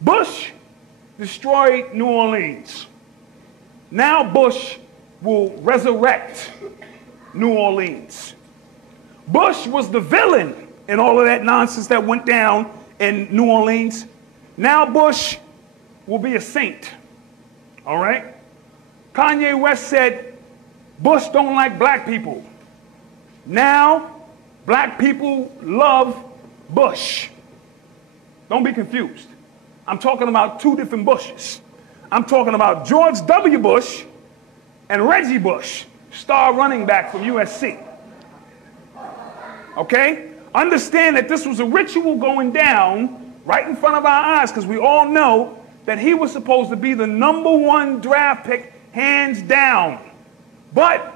Bush destroyed New Orleans. Now Bush will resurrect New Orleans. Bush was the villain in all of that nonsense that went down in New Orleans. Now Bush will be a saint, all right? Kanye West said, Bush don't like black people. Now, black people love Bush. Don't be confused. I'm talking about two different Bushes. I'm talking about George W. Bush and Reggie Bush, star running back from USC. Okay? Understand that this was a ritual going down right in front of our eyes, because we all know that he was supposed to be the #1 draft pick, hands down. But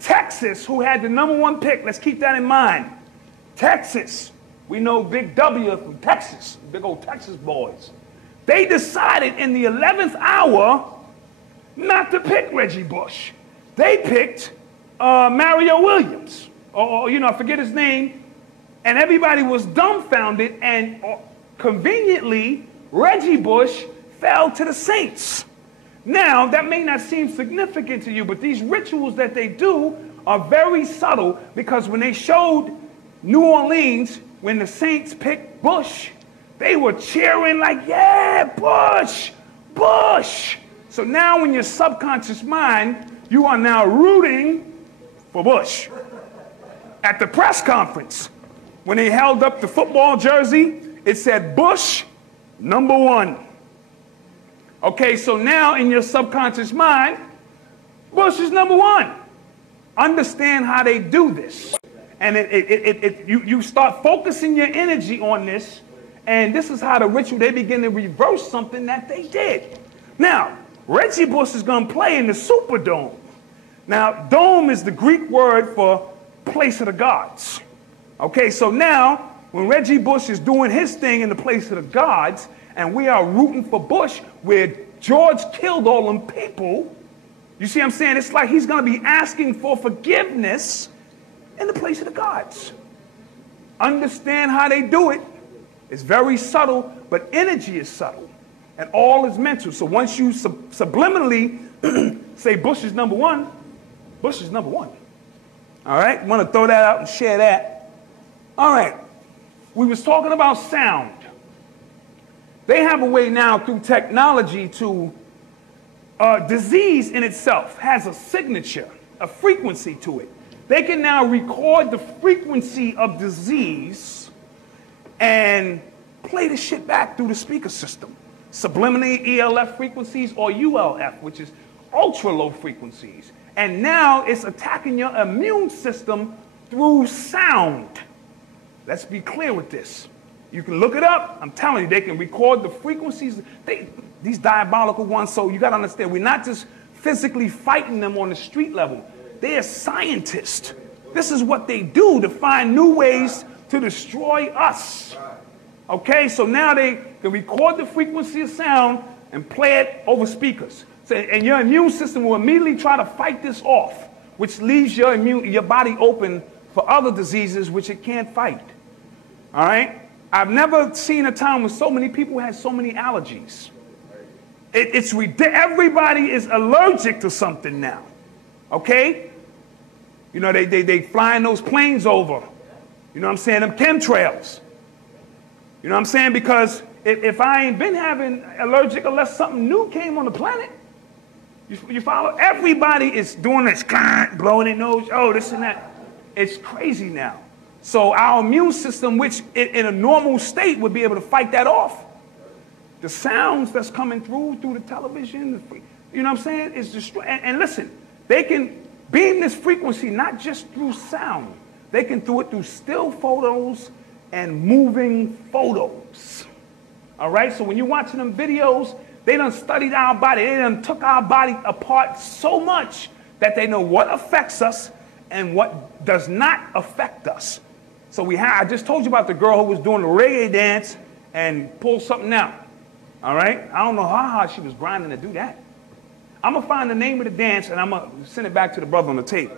Texas, who had the #1 pick, let's keep that in mind. Texas, we know Big W from Texas, big old Texas boys. They decided in the 11th hour not to pick Reggie Bush. They picked Mario Williams, or I forget his name, and everybody was dumbfounded, and conveniently, Reggie Bush fell to the Saints. Now, that may not seem significant to you, but these rituals that they do are very subtle, because when they showed New Orleans, when the Saints picked Bush, they were cheering like, yeah, Bush, Bush. So now in your subconscious mind, you are now rooting for Bush. At the press conference, when they held up the football jersey, it said Bush, #1. Okay, so now in your subconscious mind, Bush is #1. Understand how they do this. And you start focusing your energy on this, and this is how the ritual, they begin to reverse something that they did. Now, Reggie Bush is going to play in the Superdome. Now, dome is the Greek word for place of the gods. Okay, so now, when Reggie Bush is doing his thing in the place of the gods, and we are rooting for Bush, where George killed all them people, you see what I'm saying? It's like he's going to be asking for forgiveness in the place of the gods. Understand how they do it. It's very subtle, but energy is subtle, and all is mental. So once you subliminally say Bush is #1, Bush is #1. All right? Want to throw that out and share that. All right. We was talking about sound. They have a way now through technology to, disease in itself has a signature, a frequency to it. They can now record the frequency of disease and play the shit back through the speaker system. Subliminally ELF frequencies, or ULF, which is ultra low frequencies. And now it's attacking your immune system through sound. Let's be clear with this. You can look it up. I'm telling you, they can record the frequencies. These diabolical ones, so you got to understand, we're not just physically fighting them on the street level. They're scientists. This is what they do to find new ways to destroy us. Okay, so now they can record the frequency of sound and play it over speakers. So, and your immune system will immediately try to fight this off, which leaves your body open for other diseases which it can't fight. All right? I've never seen a time when so many people had so many allergies. It's ridiculous. Everybody is allergic to something now. Okay? You know, they flying those planes over. You know what I'm saying? Them chemtrails. You know what I'm saying? Because if I ain't been having allergic unless something new came on the planet, you follow? Everybody is doing this, blowing their nose, oh, this and that. It's crazy now. So our immune system, which in a normal state would be able to fight that off, the sounds that's coming through the television, you know what I'm saying, is destroying. And listen, they can beam this frequency not just through sound. They can do it through still photos and moving photos. All right? So when you're watching them videos, they done studied our body. They done took our body apart so much that they know what affects us and what does not affect us. So I just told you about the girl who was doing the reggae dance and pulled something out. All right? I don't know how hard she was grinding to do that. I'm going to find the name of the dance, and I'm going to send it back to the brother on the tape,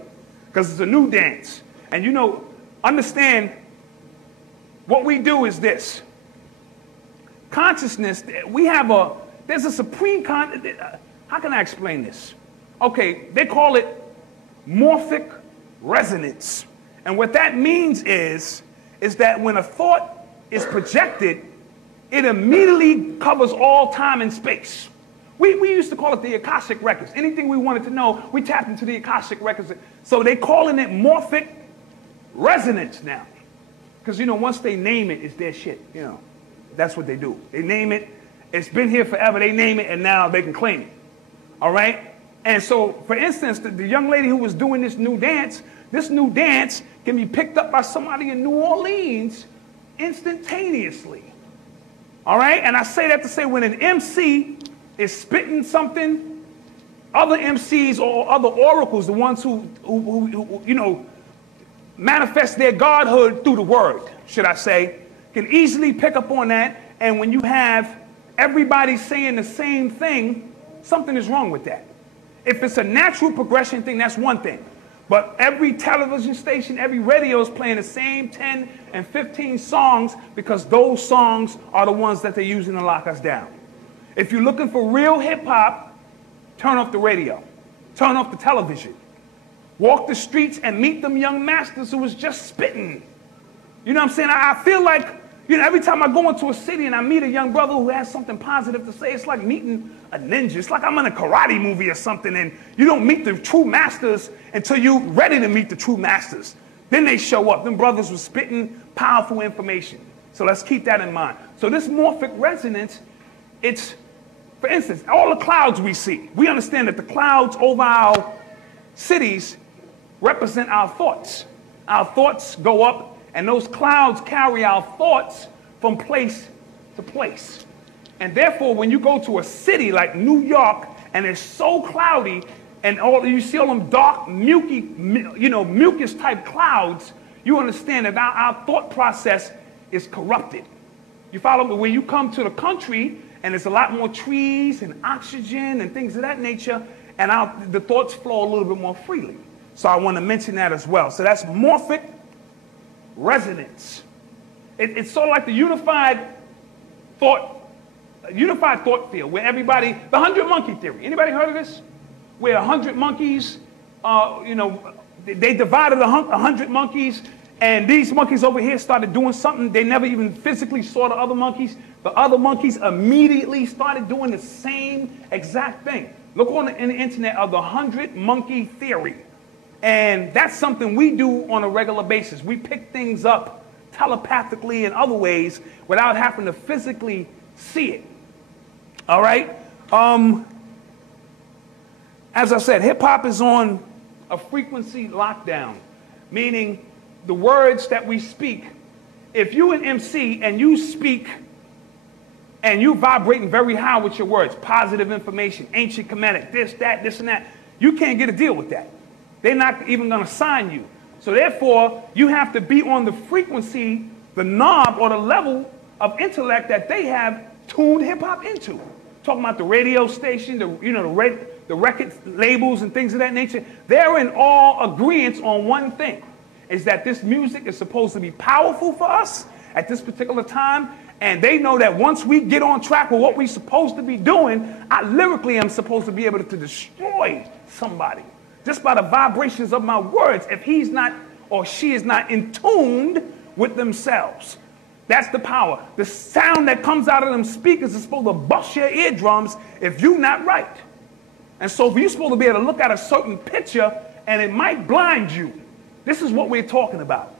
because it's a new dance. And you know, understand, what we do is this. consciousness, there's a supreme how can I explain this? Okay, they call it morphic resonance. And what that means is that when a thought is projected, it immediately covers all time and space. We used to call it the Akashic records. Anything we wanted to know, we tapped into the Akashic records. So they're calling it morphic resonance now. Because, once they name it, it's their shit, That's what they do. They name it. It's been here forever. They name it, and now they can claim it. All right? And so, for instance, the young lady who was doing this new dance can be picked up by somebody in New Orleans instantaneously. All right? And I say that to say when an MC is spitting something, other MCs or other oracles, the ones who manifest their godhood through the word, should I say, can easily pick up on that. And when you have everybody saying the same thing, something is wrong with that. If it's a natural progression thing, that's one thing. But every television station, every radio is playing the same 10 and 15 songs because those songs are the ones that they're using to lock us down. If you're looking for real hip-hop, turn off the radio. Turn off the television. Walk the streets and meet them young masters who was just spitting. You know what I'm saying? I feel like, every time I go into a city and I meet a young brother who has something positive to say, it's like meeting a ninja. It's like I'm in a karate movie or something, and you don't meet the true masters until you're ready to meet the true masters. Then they show up. Them brothers were spitting powerful information. So let's keep that in mind. So this morphic resonance, it's, for instance, all the clouds we see. We understand that the clouds over our cities represent our thoughts. Our thoughts go up, and those clouds carry our thoughts from place to place. And therefore, when you go to a city like New York, and it's so cloudy, and you see all them dark, mucus type clouds, you understand that our thought process is corrupted. You follow me? When you come to the country, and there's a lot more trees and oxygen and things of that nature, and the thoughts flow a little bit more freely. So I want to mention that as well. So that's morphic resonance. It's sort of like the unified thought field where everybody, the 100 monkey theory. Anybody heard of this? Where 100 monkeys, they divided 100 monkeys, and these monkeys over here started doing something. They never even physically saw the other monkeys. The other monkeys immediately started doing the same exact thing. Look on the internet of the 100 monkey theory. And that's something we do on a regular basis. We pick things up telepathically in other ways without having to physically see it. All right? As I said, hip-hop is on a frequency lockdown, meaning the words that we speak, if you an MC and you speak and you vibrating very high with your words, positive information, ancient Kemetic, this, that, this, and that, you can't get a deal with that. They're not even going to sign you. So therefore, you have to be on the frequency, the knob or the level of intellect that they have tuned hip-hop into. Talking about the radio station, the record labels and things of that nature. They're in all agreement on one thing, is that this music is supposed to be powerful for us at this particular time. And they know that once we get on track with what we're supposed to be doing, I lyrically am supposed to be able to destroy somebody. Just by the vibrations of my words, if he's not or she is not in tune with themselves. That's the power. The sound that comes out of them speakers is supposed to bust your eardrums if you're not right. And so you're supposed to be able to look at a certain picture and it might blind you. This is what we're talking about.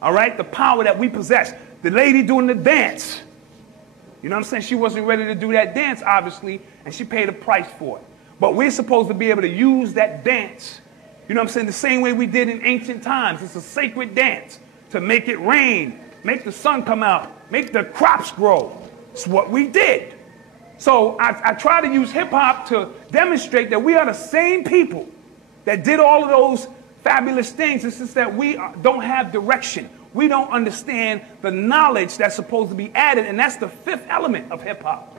All right? The power that we possess. The lady doing the dance. You know what I'm saying? She wasn't ready to do that dance, obviously, and she paid a price for it. But we're supposed to be able to use that dance, you know what I'm saying, the same way we did in ancient times. It's a sacred dance to make it rain, make the sun come out, make the crops grow. It's what we did. So I try to use hip-hop to demonstrate that we are the same people that did all of those fabulous things. It's just that we don't have direction. We don't understand the knowledge that's supposed to be added, and that's the fifth element of hip-hop.